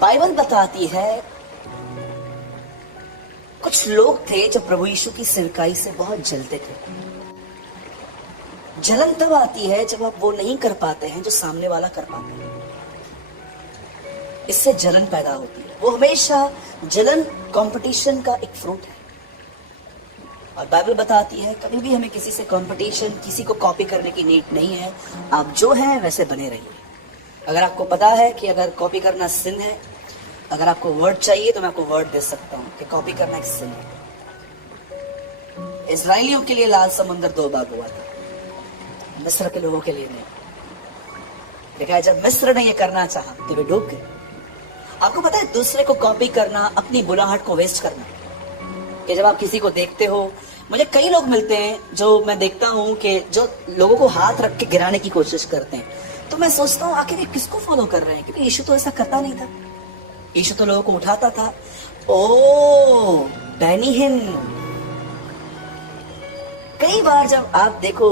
Bible बताती है कुछ लोग थे जो प्रभु यीशु की सेवकाई से बहुत जलते थे। जलन तब आती है जब आप वो नहीं कर पाते हैं जो सामने वाला कर पाता है, इससे जलन पैदा होती है। वो हमेशा जलन कंपटीशन का एक फ्रूट है। और बाइबल बताती है कभी भी हमें किसी से कंपटीशन, किसी को कॉपी करने की नीड नहीं है। आप जो हैं वैसे बने रहिए। अगर आपको पता है कि अगर कॉपी करना सिन है, अगर आपको वर्ड चाहिए तो मैं आपको वर्ड दे सकता हूं कि कॉपी करना एक सिन है। इजराइलियों के लिए लाल समुद्र 2 भाग हुआ था, मिस्र के लोगों के लिए नहीं। देखा, जब मिस्र ने ये करना चाहा तो वे डूब गए। आपको पता है दूसरे को कॉपी करना अपनी बुलाहट को वेस्ट करना। कि जब आप किसी को देखते हो, मुझे कई लोग मिलते हैं जो मैं देखता हूं कि जो लोगों को हाथ रख के गिराने की कोशिश करते हैं, तो मैं सोचता हूं आखिर ये किसको फॉलो कर रहे हैं, क्योंकि यीशु तो ऐसा करता नहीं था। यीशु तो लोगों को उठाता था। ओ बैनी हिन। कई बार जब आप देखो,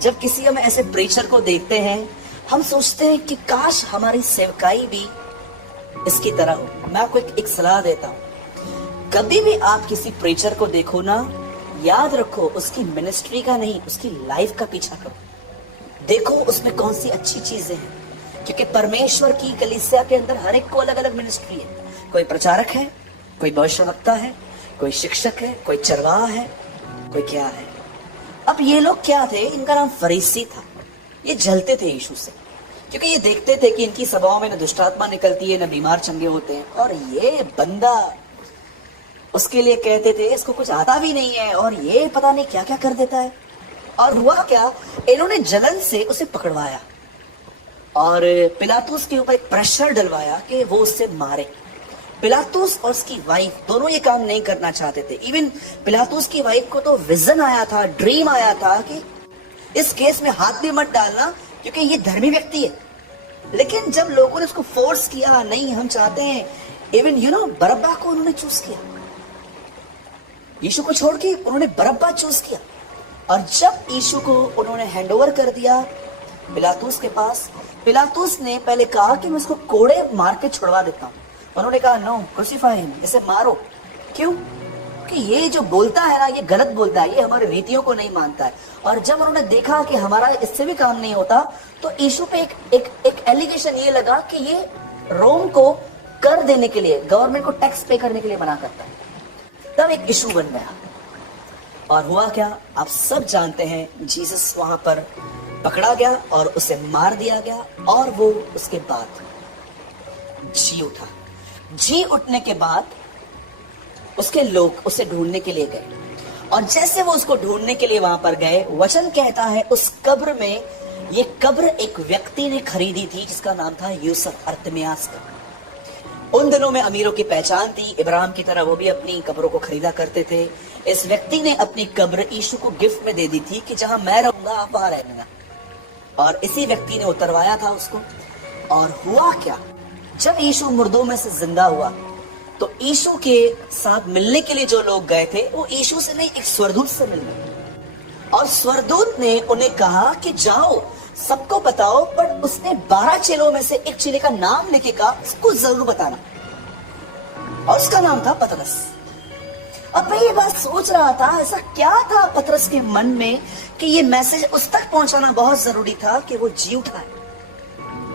जब किसी हम ऐसे प्रीचर को देखते हैं, हम सोचते हैं कि काश हमारी सेवकाई भी इसकी तरह हो। मैं आपको एक सलाह देता हूं, कभी भी आप किसी प्रीचर को देखो ना, याद रखो उसकी मिनिस्ट्री का नहीं, उसकी लाइफ का पीछा करो। देखो उसमें कौन सी अच्छी चीजें हैं, क्योंकि परमेश्वर की कलीसिया के अंदर हर एक को अलग अलग मिनिस्ट्री है। कोई प्रचारक है, कोई भविष्यवक्ता है, कोई शिक्षक है, कोई चरवाहा है, कोई क्या है। अब ये लोग क्या थे, इनका नाम फरीसी था। ये जलते थे यीशु से, क्योंकि ये देखते थे कि इनकी सभाओं में न दुष्ट आत्मा निकलती है, न बीमार चंगे होते हैं। और ये बंदा, उसके लिए कहते थे इसको कुछ आता भी नहीं है और ये पता नहीं क्या क्या कर देता है। और हुआ क्या, इन्होंने जलन से उसे पकड़वाया और पिलातुस के ऊपर एक प्रेशर डलवाया कि वो उससे मारे। पिलातुस और उसकी वाइफ दोनों ये काम नहीं करना चाहते थे। इवन पिलातुस की वाइफ को तो विजन आया था, ड्रीम आया था कि इस केस में हाथ भी मत डालना, क्योंकि ये धर्मी व्यक्ति है। लेकिन जब लोगों ने उसको फोर्स किया, नहीं हम चाहते हैं, इवन बरब्बा को उन्होंने चूज किया। यीशु को छोड़ के उन्होंने बरब्बा चूज किया। और जब यीशु को उन्होंने हैंडओवर कर दिया पिलातुस के पास, पिलातुस ने पहले कहा कि मैं उसको कोड़े मार के छुड़वा देता हूं। उन्होंने कहा नो, क्रूसिफाई हिम, इसे मारो। क्यों? कि ये जो बोलता है ना, ये गलत बोलता है, ये हमारे रीतियों को नहीं मानता है। और जब उन्होंने देखा कि हमारा इससे भी काम नहीं होता, तो यीशु पे एक एलिगेशन ये लगा कि ये रोम को कर देने के लिए, गवर्नमेंट को टैक्स पे करने के लिए मना करता है। तब एक इशू बन गया। और हुआ क्या, आप सब जानते हैं, जीसस वहां पर पकड़ा गया और उसे मार दिया गया। और वो उसके बाद जी उठा। जी उठने के बाद उसके लोग उसे ढूंढने के लिए गए। और जैसे वो उसको ढूंढने के लिए वहां पर गए, वचन कहता है उस कब्र में, ये कब्र एक व्यक्ति ने खरीदी थी जिसका नाम था यूसुफ, अरतमियास का। उन दिनों में अमीरों की पहचान थी, इब्राहिम की तरह वो भी अपनी कब्रों को खरीदा करते थे। इस व्यक्ति ने अपनी कब्र यीशु को गिफ्ट में दे दी थी कि जहां मैं रहूंगा आप वहां रहना। और इसी व्यक्ति ने उतरवाया था उसको। और हुआ क्या, जब यीशु मुर्दों में से जिंदा हुआ, तो यीशु के साथ मिलने के लिए जो लोग गए थे, वो यीशु से नहीं, एक स्वर्गदूत से मिलने। और स्वर्गदूत ने उन्हें कहा कि जाओ सबको बताओ, पर उसने 12 चेलों में से एक चेले का नाम लेके कहा उसको जरूर बताना, और उसका नाम था पतरस। अब मैं ये बात सोच रहा था, ऐसा क्या था पतरस के मन में कि ये मैसेज उस तक पहुंचाना बहुत जरूरी था कि वो जी उठा है।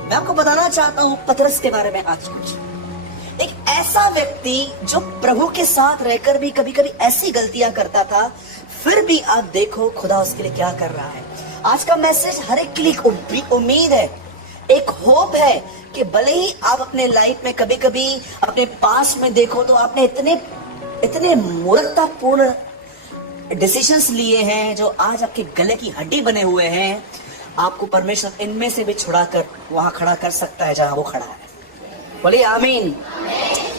मैं आपको बताना चाहता हूं पतरस के बारे में आज कुछ। एक ऐसा व्यक्ति जो प्रभु के साथ रहकर भी कभी कभी ऐसी गलतियां करता था, फिर भी आप देखो खुदा उसके लिए क्या कर रहा है। आज का मैसेज हर एक के लिए उम्मीद है, एक होप है कि भले ही आप अपने लाइफ में कभी कभी अपने पास में देखो तो आपने इतने मूर्खतापूर्ण डिसीजंस लिए हैं जो आज आपके गले की हड्डी बने हुए हैं, आपको परमेश्वर इनमें से भी छुड़ाकर वहां खड़ा कर सकता है जहां वो खड़ा है। बोलिए आमीन।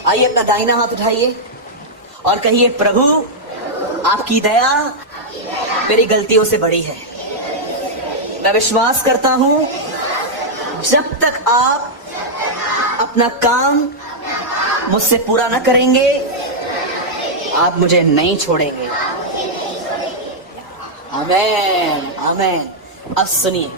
आइए अपना दाहिना हाथ उठाइए और कहिए, प्रभु आपकी दया मेरी गलतियों से बड़ी है। मैं विश्वास करता हूं जब तक आप अपना काम मुझसे पूरा न करेंगे, आप मुझे नहीं छोड़ेंगे। आमेन, आमेन। अब सुनिए,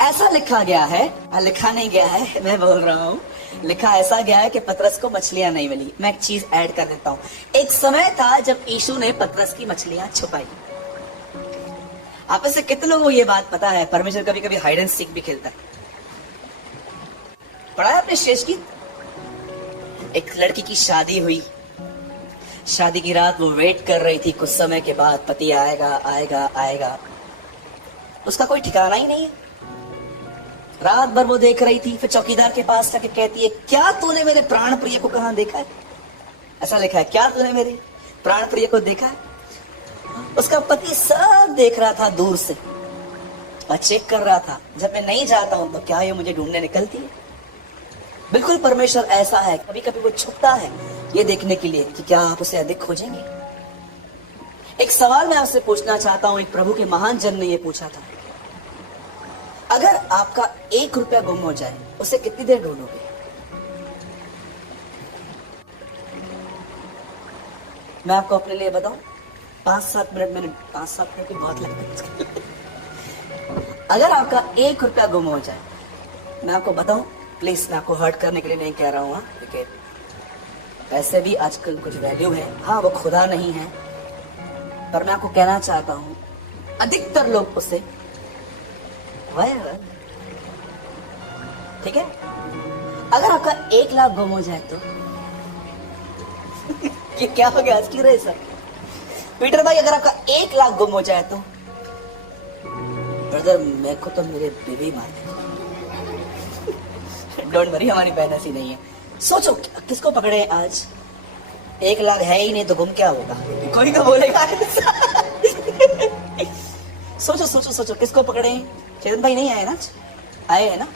ऐसा लिखा गया है, लिखा नहीं गया है, मैं बोल रहा हूं लिखा ऐसा गया है कि पतरस को मछलियां नहीं मिली। मैं एक चीज ऐड कर देता हूं। एक समय था जब यीशु ने पतरस की मछलियां छुपाई। आप में से कितने लोगों को ये बात पता है परमेश्वर कभी कभी हाइड एंड सीक भी खेलता है? पढ़ा है आपने शेष की? एक लड़की की शादी हुई, शादी की रात वो वेट कर रही थी, कुछ समय के बाद पति आएगा आएगा आएगा, उसका कोई ठिकाना ही नहीं है। रात भर वो देख रही थी, फिर चौकीदार के पास जाके कहती है, क्या तूने मेरे प्राण प्रिय को कहां देखा है? ऐसा लिखा है, क्या तूने मेरे प्राण प्रिय को देखा है? उसका पति सब देख रहा था दूर से और चेक कर रहा था, जब मैं नहीं जाता हूं तो क्या ये मुझे ढूंढने निकलती है? बिल्कुल परमेश्वर ऐसा है, कभी कभी वो छुपता है ये देखने के लिए कि क्या आप उसे अधिक खोजेंगे। एक सवाल मैं आपसे पूछना चाहता हूं, एक प्रभु के महान जन ने यह पूछा था, अगर आपका 1 रुपया गुम हो जाए उसे कितनी देर ढूंढोगे? मैं आपको अपने लिए बताऊं, 5-7 मिनट। मैंने 5-7 मिनट की बहुत लगता है। अगर आपका 1 रुपया गुम हो जाए, मैं आपको बताऊं, प्लीज मैं आपको हर्ट करने के लिए नहीं कह रहा हूं, क्योंकि पैसे भी आजकल कुछ वैल्यू है। हाँ, वो खुदा नहीं है, पर मैं आपको कहना चाहता हूं अधिकतर लोग उसे ठीक है। अगर आपका 1 लाख गुम हो जाए तो ये क्या हो गया आज की रेस? पीटर भाई, अगर आपका 1 लाख गुम हो जाए तो ब्रदर मेरे को तो मेरे बीवी मार देगी। डोंट वरी, हमारी बहन ऐसी नहीं है। सोचो किसको पकड़े आज? 1 लाख है ही नहीं तो गुम क्या होगा? कोई तो बोलेगा। सोचो सोचो सोचो किसको पकड़े? चेतन भाई नहीं आए ना? आए हैं ना,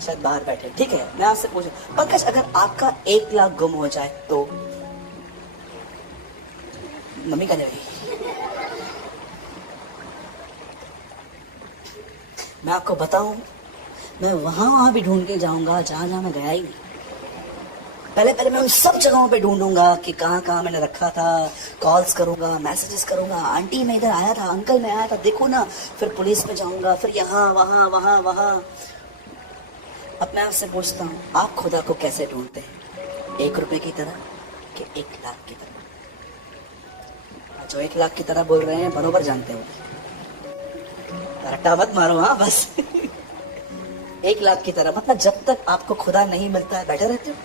शायद बाहर बैठे। ठीक है, मैं आपसे पूछूं, पंकज अगर आपका 1 लाख गुम हो जाए तो मम्मी का जाएगी? मैं आपको बताऊं, मैं वहां भी ढूंढ के जाऊंगा जहां मैं गया ही नहीं। पहले मैं उन सब जगहों पे ढूंढूंगा कि कहाँ मैंने रखा था, कॉल्स करूंगा, मैसेजेस करूंगा, आंटी मैं इधर आया था, अंकल मैं आया था, देखो ना। फिर पुलिस में जाऊंगा, फिर यहाँ वहां वहां वहां। अब मैं आपसे पूछता हूँ, आप खुदा को कैसे ढूंढते हैं? 1 रुपए की तरह कि 1 लाख की तरह? जो 1 लाख की तरह बोल रहे हैं बरोबर जानते हो, रट्टा मत मारो। हाँ बस 1 लाख की तरह मतलब जब तक आपको खुदा नहीं मिलता है बैठे रहते हो।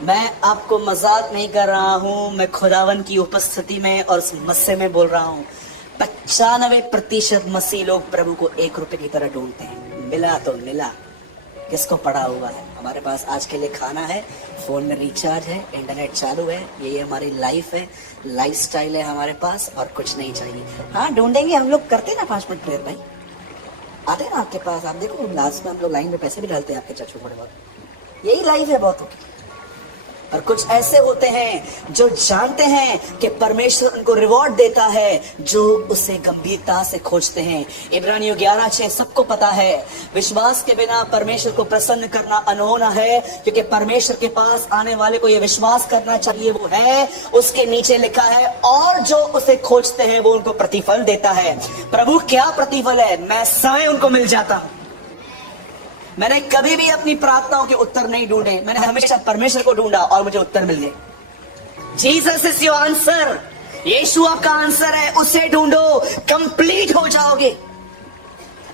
मैं आपको मजाक नहीं कर रहा हूं, मैं खुदावन की उपस्थिति में और उस मस्से में बोल रहा हूं। 95% मसीह लोग प्रभु को 1 रुपए की तरह ढूंढते हैं। मिला तो मिला, किसको पड़ा हुआ है? हमारे पास आज के लिए खाना है, फोन में रिचार्ज है, इंटरनेट चालू है, ये हमारी लाइफ है, लाइफस्टाइल है हमारे पास, और कुछ नहीं चाहिए। हाँ ढूंढेंगे, हम लोग करते ना 5 मिनट प्रेयर भाई, आते ना आपके पास। आप देखो लास्ट में हम लोग लाइन में पैसे भी डालते हैं आपके चाचू बड़े बहुत। यही लाइफ है बहुतों की। और कुछ ऐसे होते हैं जो जानते हैं कि परमेश्वर उनको रिवॉर्ड देता है, जो उसे गंभीरता से खोजते हैं। इब्रानियों 11:6 सबको पता है, विश्वास के बिना परमेश्वर को प्रसन्न करना अनहोना है, क्योंकि परमेश्वर के पास आने वाले को यह विश्वास करना चाहिए वो है। उसके नीचे लिखा है, और जो उसे खोजते हैं वो उनको प्रतिफल देता है। प्रभु क्या प्रतिफल है? मैं स्वयं उनको मिल जाता हूं। मैंने कभी भी अपनी प्रार्थनाओं के उत्तर नहीं ढूंढे, मैंने हमेशा परमेश्वर को ढूंढा और मुझे उत्तर मिल गए। जीसस इज योर आंसर, यीशु आपका आंसर है, उसे ढूंढो, कंप्लीट हो जाओगे।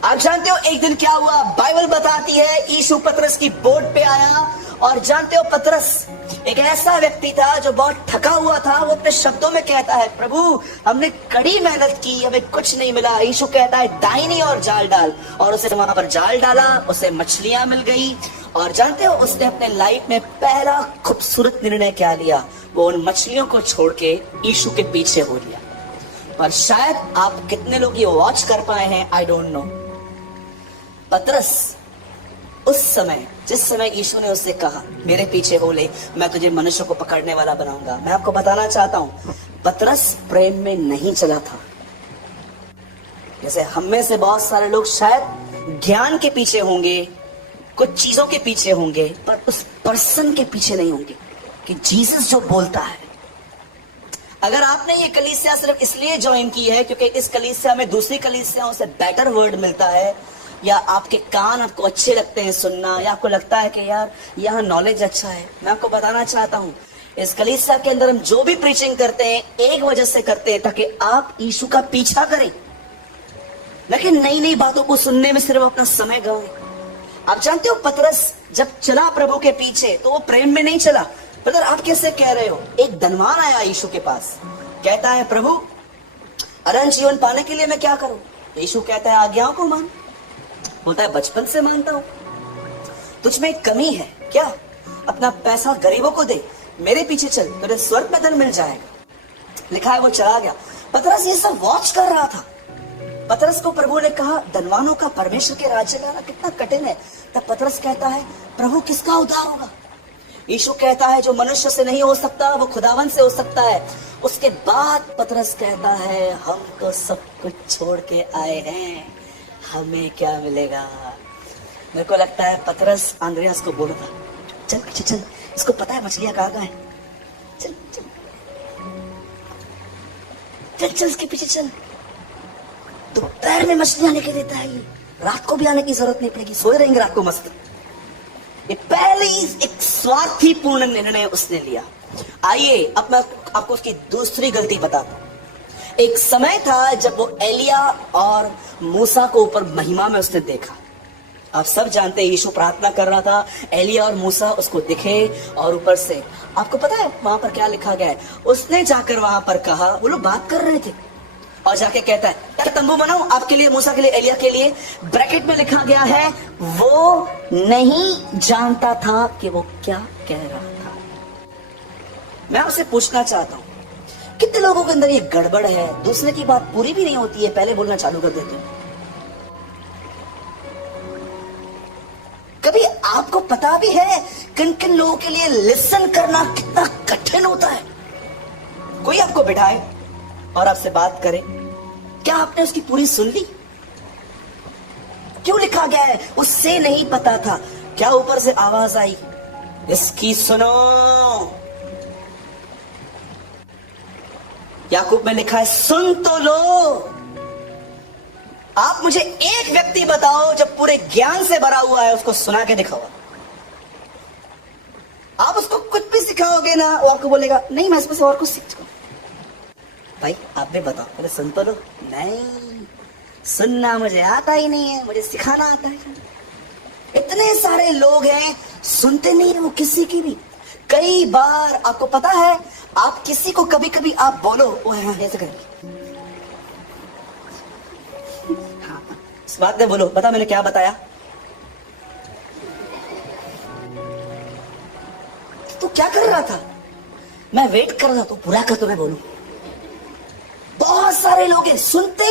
आप जानते हो एक दिन क्या हुआ? बाइबल बताती है यीशु पतरस की बोट पे आया, और जानते हो पतरस एक ऐसा व्यक्ति था जो बहुत थका हुआ था। वो अपने शब्दों में कहता है, प्रभु हमने कड़ी मेहनत की, हमें कुछ नहीं मिला। यीशु कहता है दाहिनी और जाल डाल, और उसे वहां पर जाल डाला, उसे मछलियां मिल गई। और जानते हो उसने अपने लाइफ में पहला खूबसूरत निर्णय क्या लिया? वो उन मछलियों को छोड़ के यीशु के पीछे हो लिया। पर शायद आप कितने लोग ये वॉच कर पाए हैं, आई डोंट नो। पतरस उस समय, जिस समय यीशु ने उससे कहा मेरे पीछे हो ले, मैं तुझे मनुष्य को पकड़ने वाला बनाऊंगा, मैं आपको बताना चाहता हूं पतरस प्रेम में नहीं चला था। जैसे हम में से बहुत सारे लोग शायद ज्ञान के पीछे होंगे, कुछ चीजों के पीछे होंगे, पर उस पर्सन के पीछे नहीं होंगे कि जीसस जो बोलता है। अगर आपने ये कलीसिया सिर्फ इसलिए ज्वाइन की है क्योंकि इस कलीसिया में दूसरी कलीसियाओं से बेटर वर्ड मिलता है, या आपके कान आपको अच्छे लगते हैं सुनना, या आपको लगता है कि यार यहाँ नॉलेज अच्छा है, मैं आपको बताना चाहता हूँ इस कलीसिया के अंदर हम जो भी प्रीचिंग करते हैं एक वजह से करते हैं, ताकि आप यीशु का पीछा करें, लेकिन नई नई बातों को सुनने में सिर्फ अपना समय गवाएं। आप जानते हो पतरस जब चला प्रभु के पीछे तो वो प्रेम में नहीं चला। ब्रदर आप कैसे कह रहे हो? एक धनवान आया यीशु के पास, कहता है प्रभु अनंत जीवन पाने के लिए मैं क्या करूं? यीशु कहता है आज्ञाओं को मान। बोलता है बचपन से मानता हूं। तुझ में एक कमी है क्या? अपना पैसा गरीबों को दे, मेरे पीछे चल, तुझे स्वर्ग में धन मिल जाएगा। लिखा है वो चला गया। पतरस ये सब वॉच कर रहा था। पतरस को प्रभु ने कहा धनवानों का परमेश्वर के राज्य में आना कितना कठिन है। तब पतरस कहता है प्रभु किसका उद्धार होगा? यीशु कहता है जो मनुष्य से नहीं हो सकता वो खुदावन से हो सकता है। उसके बाद पतरस कहता है हम तो सब कुछ छोड़ के आए हैं, हमें क्या मिलेगा? मेरे को लगता है पतरस अंद्रयास को बोला था चल पीछे चल, इसको पता है मछलियां कहाँ है, चल चल चल चल इसके पीछे चल। तो पैर में मछलियां लेके देता है, ये रात को भी आने की जरूरत नहीं पड़ेगी, सोए रहेंगे रात को मस्त। ये पहले ही एक स्वार्थी पूर्ण निर्णय उसने लिया। आइए अब मैं आपको उसकी दूसरी गलती बताता हूं। एक समय था जब वो एलिया और मूसा को ऊपर महिमा में उसने देखा। आप सब जानते हैं यीशु प्रार्थना कर रहा था, एलिया और मूसा उसको दिखे और ऊपर से आपको पता है वहां पर क्या लिखा गया है? उसने जाकर वहां पर कहा, वो लोग बात कर रहे थे और जाके कहता है यार तंबू बनाओ आपके लिए, मूसा के लिए, एलिया के लिए। ब्रैकेट में लिखा गया है वो नहीं जानता था कि वो क्या कह रहा था। मैं आपसे पूछना चाहता हूं कितने लोगों के अंदर ये गड़बड़ है, दूसरे की बात पूरी भी नहीं होती है, पहले बोलना चालू कर देते हैं। कभी आपको पता भी है किन किन लोगों के लिए लिसन करना कितना कठिन होता है? कोई आपको बिठाए और आपसे बात करे, क्या आपने उसकी पूरी सुन ली? क्यों लिखा गया है उससे नहीं पता था? क्या ऊपर से आवाज आई इसकी सुनो? याकूब में लिखा है सुन तो लो। आप मुझे एक व्यक्ति बताओ जब पूरे ज्ञान से भरा हुआ है उसको सुना के दिखाओ। आप उसको कुछ भी सिखाओगे ना वो आपको बोलेगा नहीं मैं इसमें से और कुछ सीख चुका। भाई आप भी बताओ, पहले सुन तो लो। नहीं, सुनना मुझे आता ही नहीं है, मुझे सिखाना आता है। इतने सारे लोग हैं सुनते नहीं है वो किसी की भी। कई बार आपको पता है आप किसी को कभी कभी आप बोलो वो ऐसे करेंगे, हाँ इस बात में बोलो बता मैंने क्या बताया? तो क्या कर रहा था? मैं वेट कर रहा था, तो पूरा कर तो मैं बोलूं। बहुत सारे लोग हैं सुनते